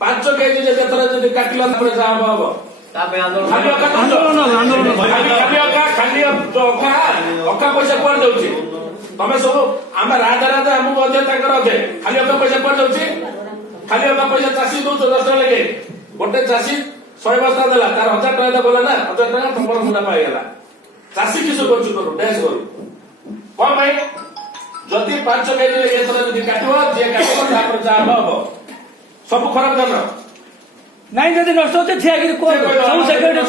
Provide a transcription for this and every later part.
5 KG जब काटिला हम खाली अखा पैसा कुआड़ दौची तुम सब आम राजा राजा आमको अधे अधे खाली अखा पैसा कुआड़ दौची खाली अखा पैसा चाषी दौच 10 टका लगे गोटे चाषी 100 बस्ता देला तार 1000 टका बोला ना 1000 टका तुम मुनाफा होगा चाषी किस करू डैश करू कौन भाई जदि 5 केजी काटो जी काटो हम सब खराब धान नहीं जब नष्ट होते ठियागिरी सब सेक्रेटरी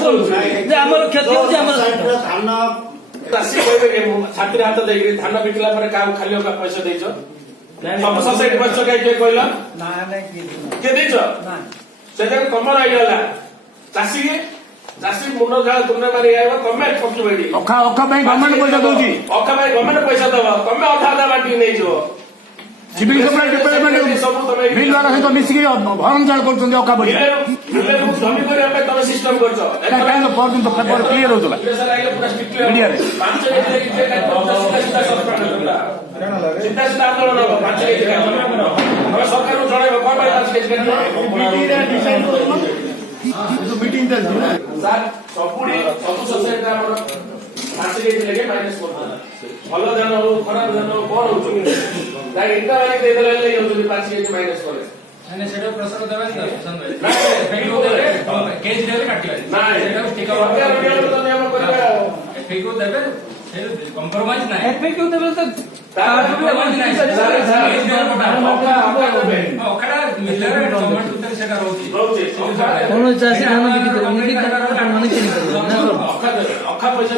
क्षति चाषी कहे छाती हाथ दे धान बिकला खाली पैसा देच सब सोसाइटी बस किए कहल किए देच से कमर आईगला चाषी चाषी मुंड झाड़ तुमने मारी तमें ठकी बैठी गवर्नमेंट पैसा दौची अखा गवर्नमेंट पैसा दब तमें अधा अधा बांटी नहीं सिविल सप्लाई डिपार्टमेंट बिल वाला सहित मिसिक भरण चाल कर अखा पैसा जमी करने तुम सिस्टम कर पेपर क्लियर होता मीडिया सीधा सीधा आंदोलन हम 5 केजी सरकार जन कौन 5 केजी मीटिंग सर सब सोसाइटी 5 केजी लगे माइनस भल धान हो खराब धान हो कौन हो इंटा बारी देदेले 5 केजी माइनस करे सेटा प्रेशर देबे केज देबे काटिबे सेटा ठीक नियम करबे एफएक्यू देबे कंप्रोमाइज ना एफएक्यू देबे तो कंप्रोमाइज ना ओकरा मिलरे गवर्नमेंट उतर सेटा रहउची कोन चासी धान बिक्री कर अखा पैसा